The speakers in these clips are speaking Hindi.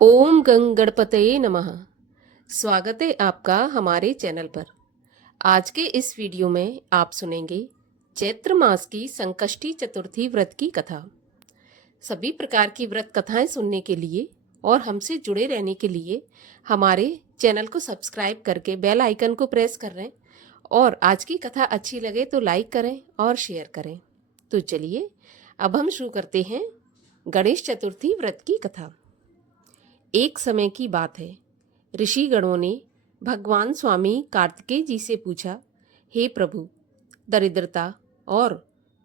ओम गंग गणपतये नमः। स्वागत है आपका हमारे चैनल पर। आज के इस वीडियो में आप सुनेंगे चैत्र मास की संकष्टी चतुर्थी व्रत की कथा। सभी प्रकार की व्रत कथाएं सुनने के लिए और हमसे जुड़े रहने के लिए हमारे चैनल को सब्सक्राइब करके बेल आइकन को प्रेस कर लें और आज की कथा अच्छी लगे तो लाइक करें और शेयर करें। तो चलिए अब हम शुरू करते हैं गणेश चतुर्थी व्रत की कथा। एक समय की बात है, ऋषिगणों ने भगवान स्वामी कार्तिकेय जी से पूछा, हे प्रभु, दरिद्रता और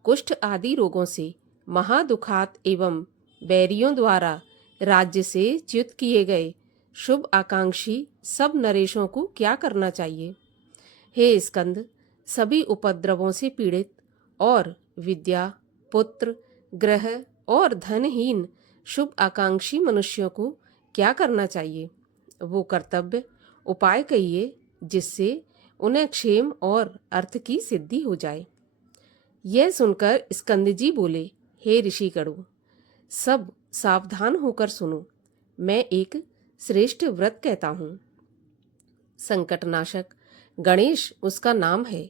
कुष्ठ आदि रोगों से महादुखात एवं बैरियों द्वारा राज्य से च्युत किए गए शुभ आकांक्षी सब नरेशों को क्या करना चाहिए? हे स्कंद, सभी उपद्रवों से पीड़ित और विद्या, पुत्र, ग्रह और धनहीन शुभ आकांक्षी मनुष्यों को क्या करना चाहिए? वो कर्तव्य उपाय कहिए जिससे उन्हें क्षेम और अर्थ की सिद्धि हो जाए। यह सुनकर स्कंद जी बोले, हे ऋषिगणों, सब सावधान होकर सुनो। मैं एक श्रेष्ठ व्रत कहता हूँ। संकटनाशक गणेश उसका नाम है।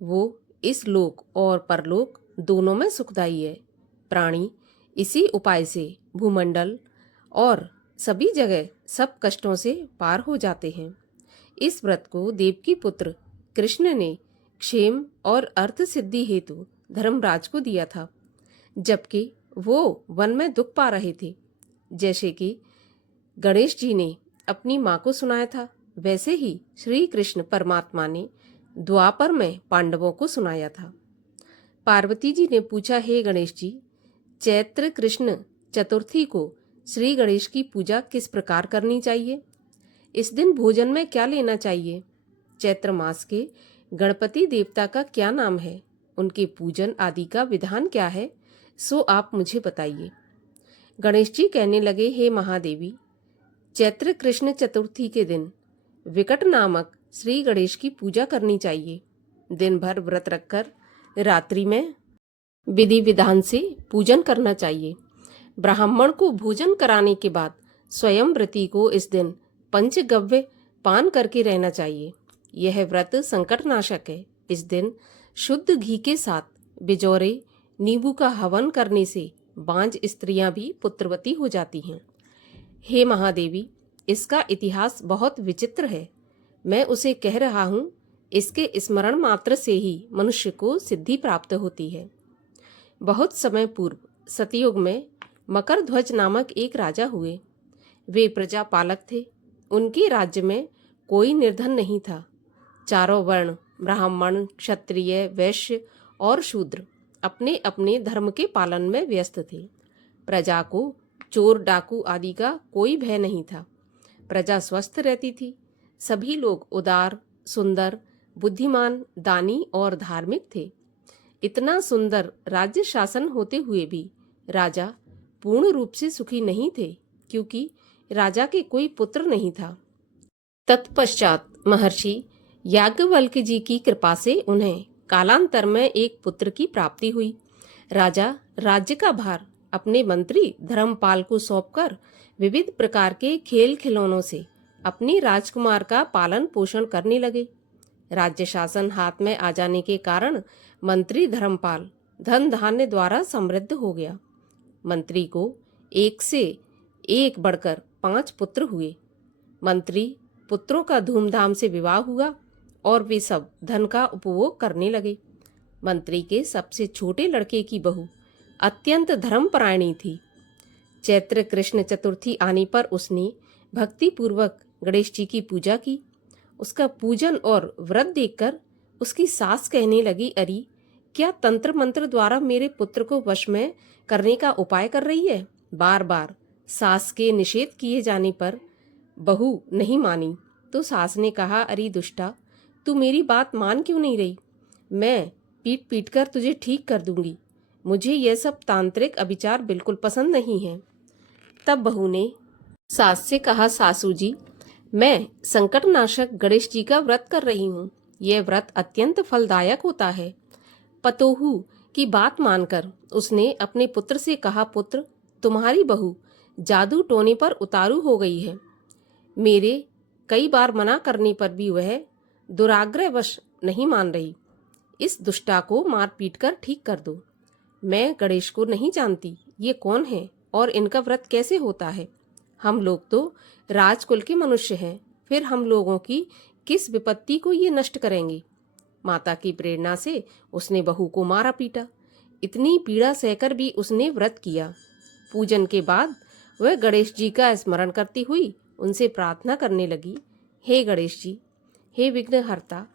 वो इस लोक और परलोक दोनों में सुखदायी है। प्राणी इसी उपाय से भूमंडल और सभी जगह सब कष्टों से पार हो जाते हैं। इस व्रत को देवकी पुत्र कृष्ण ने क्षेम और अर्थ सिद्धि हेतु धर्मराज को दिया था, जबकि वो वन में दुख पा रहे थे। जैसे कि गणेश जी ने अपनी माँ को सुनाया था, वैसे ही श्री कृष्ण परमात्मा ने द्वापर में पांडवों को सुनाया था। पार्वती जी ने पूछा, हे गणेश जी, चैत्र कृष्ण चतुर्थी को श्री गणेश की पूजा किस प्रकार करनी चाहिए? इस दिन भोजन में क्या लेना चाहिए? चैत्र मास के गणपति देवता का क्या नाम है? उनके पूजन आदि का विधान क्या है? सो आप मुझे बताइए। गणेश जी कहने लगे, हे महादेवी, चैत्र कृष्ण चतुर्थी के दिन विकट नामक श्री गणेश की पूजा करनी चाहिए। दिन भर व्रत रखकर रात्रि में विधि विधान से पूजन करना चाहिए। ब्राह्मण को भोजन कराने के बाद स्वयं व्रती को इस दिन पंचगव्य पान करके रहना चाहिए। यह व्रत संकटनाशक है। इस दिन शुद्ध घी के साथ बिजौरे नींबू का हवन करने से बांझ स्त्रियां भी पुत्रवती हो जाती हैं। हे महादेवी, इसका इतिहास बहुत विचित्र है। मैं उसे कह रहा हूँ। इसके स्मरण मात्र से ही मनुष्य को सिद्धि प्राप्त होती है। बहुत समय पूर्व सतयुग में मकर ध्वज नामक एक राजा हुए। वे प्रजा पालक थे। उनके राज्य में कोई निर्धन नहीं था। चारों वर्ण, ब्राह्मण, क्षत्रिय, वैश्य और शूद्र अपने अपने धर्म के पालन में व्यस्त थे। प्रजा को चोर डाकू आदि का कोई भय नहीं था। प्रजा स्वस्थ रहती थी। सभी लोग उदार, सुंदर, बुद्धिमान, दानी और धार्मिक थे। इतना सुंदर राज्य शासन होते हुए भी राजा पूर्ण रूप से सुखी नहीं थे, क्योंकि राजा के कोई पुत्र नहीं था। तत्पश्चात महर्षि याज्ञवल्क्य जी की कृपा से उन्हें कालांतर में एक पुत्र की प्राप्ति हुई। राजा राज्य का भार अपने मंत्री धर्मपाल को सौंपकर विविध प्रकार के खेल खिलौनों से अपनी राजकुमार का पालन पोषण करने लगे। राज्य शासन हाथ में आ जाने के कारण मंत्री धर्मपाल धन धान्य द्वारा समृद्ध हो गया। मंत्री को एक से एक बढ़कर 5 पुत्र हुए। मंत्री पुत्रों का धूमधाम से विवाह हुआ और वे सब धन का उपभोग करने लगे। मंत्री के सबसे छोटे लड़के की बहू अत्यंत धर्मपरायणी थी। चैत्र कृष्ण चतुर्थी आने पर उसने भक्ति पूर्वक गणेश जी की पूजा की। उसका पूजन और व्रत देखकर उसकी सास कहने लगी, अरे, क्या तंत्र मंत्र द्वारा मेरे पुत्र को वश में करने का उपाय कर रही है? बार बार सास के निषेध किए जाने पर बहू नहीं मानी तो सास ने कहा, अरे दुष्टा, तू मेरी बात मान क्यों नहीं रही? मैं पीट पीट कर तुझे ठीक कर दूंगी। मुझे यह सब तांत्रिक अभिचार बिल्कुल पसंद नहीं है। तब बहू ने सास से कहा, सासू जी, मैं संकटनाशक गणेश जी का व्रत कर रही हूँ। यह व्रत अत्यंत फलदायक होता है। पतोहू की बात मानकर उसने अपने पुत्र से कहा, पुत्र, तुम्हारी बहू जादू टोने पर उतारू हो गई है। मेरे कई बार मना करने पर भी वह दुराग्रहवश नहीं मान रही। इस दुष्टा को मार पीट कर ठीक कर दो। मैं गणेश को नहीं जानती, ये कौन है और इनका व्रत कैसे होता है। हम लोग तो राजकुल के मनुष्य हैं, फिर हम लोगों की किस विपत्ति को ये नष्ट करेंगे। माता की प्रेरणा से उसने बहू को मारा पीटा। इतनी पीड़ा सहकर भी उसने व्रत किया। पूजन के बाद वह गणेश जी का स्मरण करती हुई उनसे प्रार्थना करने लगी, हे गणेश जी, हे विघ्नहर्ता,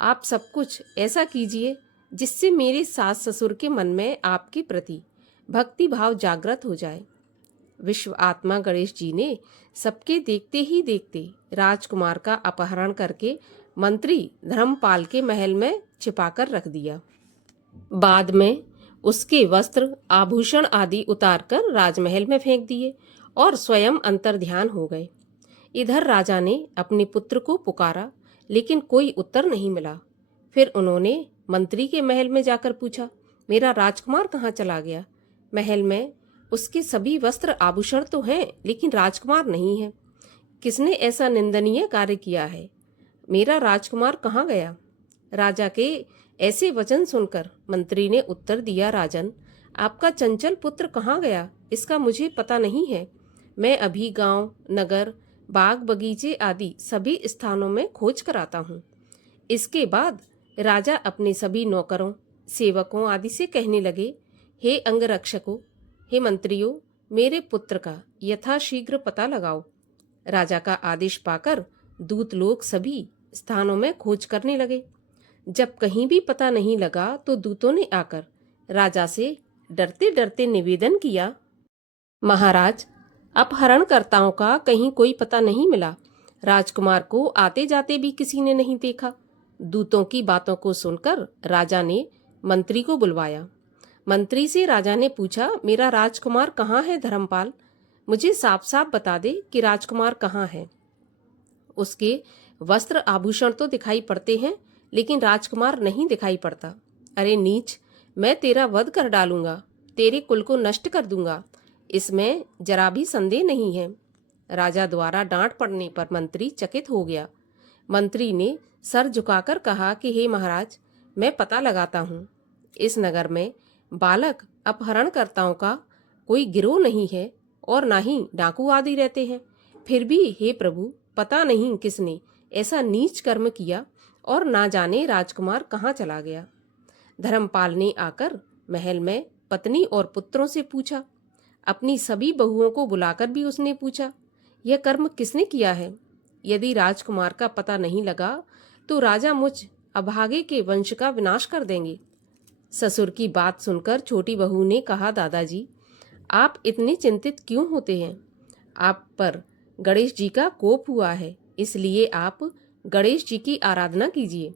आप सब कुछ ऐसा कीजिए जिससे मेरे सास ससुर के मन में आपके प्रति भक्ति भाव जागृत हो जाए। विश्व आत्मा गणेश जी ने सबके देखते ही देखते राजकुमार का अपहरण करके मंत्री धर्मपाल के महल में छिपाकर रख दिया। बाद में उसके वस्त्र आभूषण आदि उतारकर राजमहल में फेंक दिए और स्वयं अंतर्ध्यान हो गए। इधर राजा ने अपने पुत्र को पुकारा, लेकिन कोई उत्तर नहीं मिला। फिर उन्होंने मंत्री के महल में जाकर पूछा, मेरा राजकुमार कहाँ चला गया। महल में उसके सभी वस्त्र आभूषण तो हैं, लेकिन राजकुमार नहीं है। किसने ऐसा निंदनीय कार्य किया है। मेरा राजकुमार कहाँ गया। राजा के ऐसे वचन सुनकर मंत्री ने उत्तर दिया, राजन, आपका चंचल पुत्र कहाँ गया इसका मुझे पता नहीं है। मैं अभी गांव, नगर, बाग बगीचे आदि सभी स्थानों में खोज कर आता हूँ। इसके बाद राजा अपने सभी नौकरों, सेवकों आदि से कहने लगे, हे अंगरक्षकों, हे मंत्रियों, मेरे पुत्र का यथाशीघ्र पता लगाओ। राजा का आदेश पाकर दूत लोग सभी स्थानों में खोज करने लगे। जब कहीं भी पता नहीं लगा तो दूतों ने आकर राजा से डरते डरते निवेदन किया, महाराज, अपहरणकर्ताओं का कहीं कोई पता नहीं मिला। राजकुमार को आते जाते भी किसी ने नहीं देखा। दूतों की बातों को सुनकर राजा ने मंत्री को बुलवाया। मंत्री से राजा ने पूछा, मेरा राजकुमार कहाँ है धर्मपाल, मुझे साफ साफ बता दे कि राजकुमार कहाँ है। उसके वस्त्र आभूषण तो दिखाई पड़ते हैं, लेकिन राजकुमार नहीं दिखाई पड़ता। अरे नीच, मैं तेरा वध कर डालूंगा, तेरे कुल को नष्ट कर दूंगा, इसमें जरा भी संदेह नहीं है। राजा द्वारा डांट पड़ने पर मंत्री चकित हो गया। मंत्री ने सर झुकाकर कहा कि हे महाराज, मैं पता लगाता हूँ। इस नगर में बालक अपहरणकर्ताओं का कोई गिरोह नहीं है और ना ही डाकू आदि रहते हैं। फिर भी हे प्रभु, पता नहीं किसने ऐसा नीच कर्म किया और ना जाने राजकुमार कहाँ चला गया। धर्मपाल ने आकर महल में पत्नी और पुत्रों से पूछा। अपनी सभी बहुओं को बुलाकर भी उसने पूछा, यह कर्म किसने किया है। यदि राजकुमार का पता नहीं लगा तो राजा मुझ अभागे के वंश का विनाश कर देंगे। ससुर की बात सुनकर छोटी बहू ने कहा, दादाजी, आप इतने चिंतित क्यों होते हैं। आप पर गणेश जी का कोप हुआ है, इसलिए आप गणेश जी की आराधना कीजिए।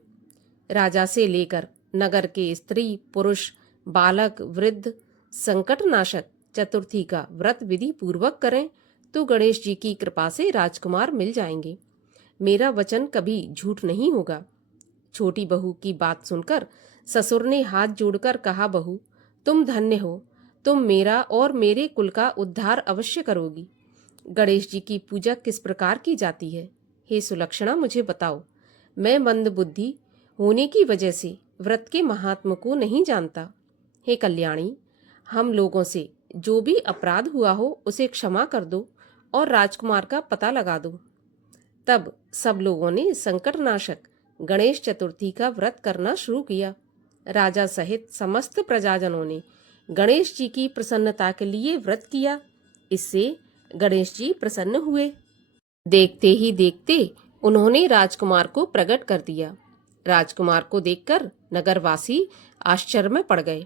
राजा से लेकर नगर के स्त्री पुरुष, बालक वृद्ध संकटनाशक चतुर्थी का व्रत विधि पूर्वक करें तो गणेश जी की कृपा से राजकुमार मिल जाएंगे। मेरा वचन कभी झूठ नहीं होगा। छोटी बहू की बात सुनकर ससुर ने हाथ जोड़कर कहा, बहू, तुम धन्य हो, तुम मेरा और मेरे कुल का उद्धार अवश्य करोगी। गणेश जी की पूजा किस प्रकार की जाती है, हे सुलक्षणा, मुझे बताओ। मैं मंद बुद्धि होने की वजह से व्रत के महात्म को नहीं जानता। हे कल्याणी, हम लोगों से जो भी अपराध हुआ हो उसे क्षमा कर दो और राजकुमार का पता लगा दो। तब सब लोगों ने संकटनाशक गणेश चतुर्थी का व्रत करना शुरू किया। राजा सहित समस्त प्रजाजनों ने गणेश जी की प्रसन्नता के लिए व्रत किया। इससे गणेश जी प्रसन्न हुए। देखते ही देखते उन्होंने राजकुमार को प्रकट कर दिया। राजकुमार को देखकर नगरवासी आश्चर्य में पड़ गए।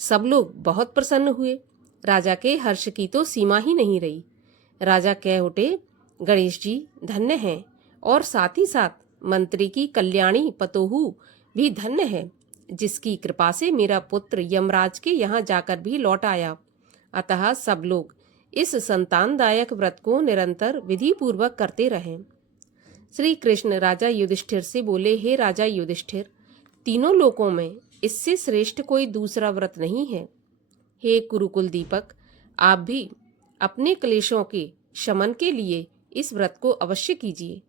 सब लोग बहुत प्रसन्न हुए। राजा के हर्ष की तो सीमा ही नहीं रही। राजा कह उठे, गणेश जी धन्य हैं और साथ ही साथ मंत्री की कल्याणी पतोहू भी धन्य है, जिसकी कृपा से मेरा पुत्र यमराज के यहाँ जाकर भी लौट आया। अतः सब लोग इस संतानदायक व्रत को निरंतर विधि पूर्वक करते रहें। श्री कृष्ण राजा युधिष्ठिर से बोले, हे राजा युधिष्ठिर, तीनों लोकों में इससे श्रेष्ठ कोई दूसरा व्रत नहीं है। हे कुरुकुल दीपक, आप भी अपने क्लेशों के शमन के लिए इस व्रत को अवश्य कीजिए।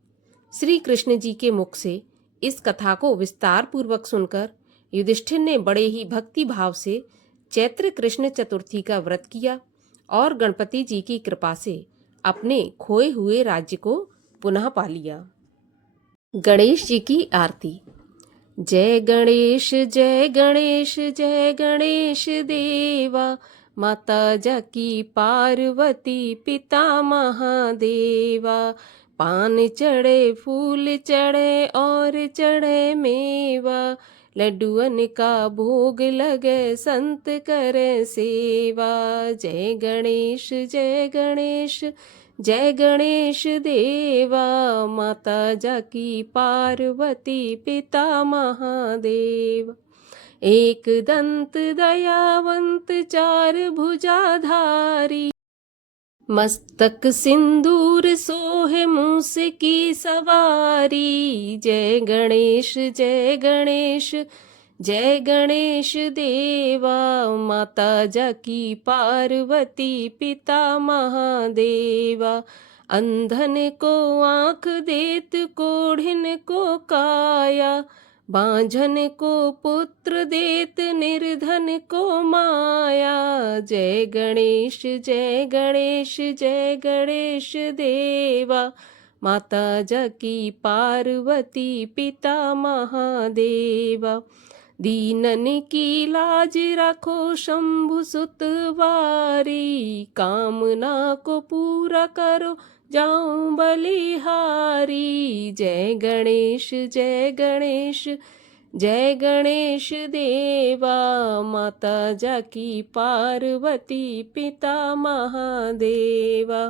श्री कृष्ण जी के मुख से इस कथा को विस्तार पूर्वक सुनकर युधिष्ठिर ने बड़े ही भक्ति भाव से चैत्र कृष्ण चतुर्थी का व्रत किया और गणपति जी की कृपा से अपने खोए हुए राज्य को पुनः पा लिया। गणेश जी की आरती। जय गणेश जय गणेश जय गणेश देवा, माता जाकी पार्वती पिता महादेवा। पान चढ़े फूल चढ़े और चढ़े मेवा, लड्डुअन का भोग लगे संत करे सेवा। जय गणेश जय गणेश जय गणेश देवा, माता जाकी पार्वती पिता महादेव। एक दंत दयावंत चार भुजाधारी, मस्तक सिंदूर सोहे मूस की सवारी। जय गणेश जय गणेश जय गणेश देवा, माता जाकी पार्वती पिता महादेवा। अंधन को आँख देत कोढ़िन को काया, बांझन को पुत्र देत निर्धन को माया। जय गणेश जय गणेश जय गणेश देवा, माता जाकी पार्वती पिता महादेवा। दीनन की लाज रखो शंभु सुत वारी, कामना को पूरा करो जाऊं बलिहारी। जय गणेश जय गणेश जय गणेश देवा, माता जाकी पार्वती पिता महादेवा।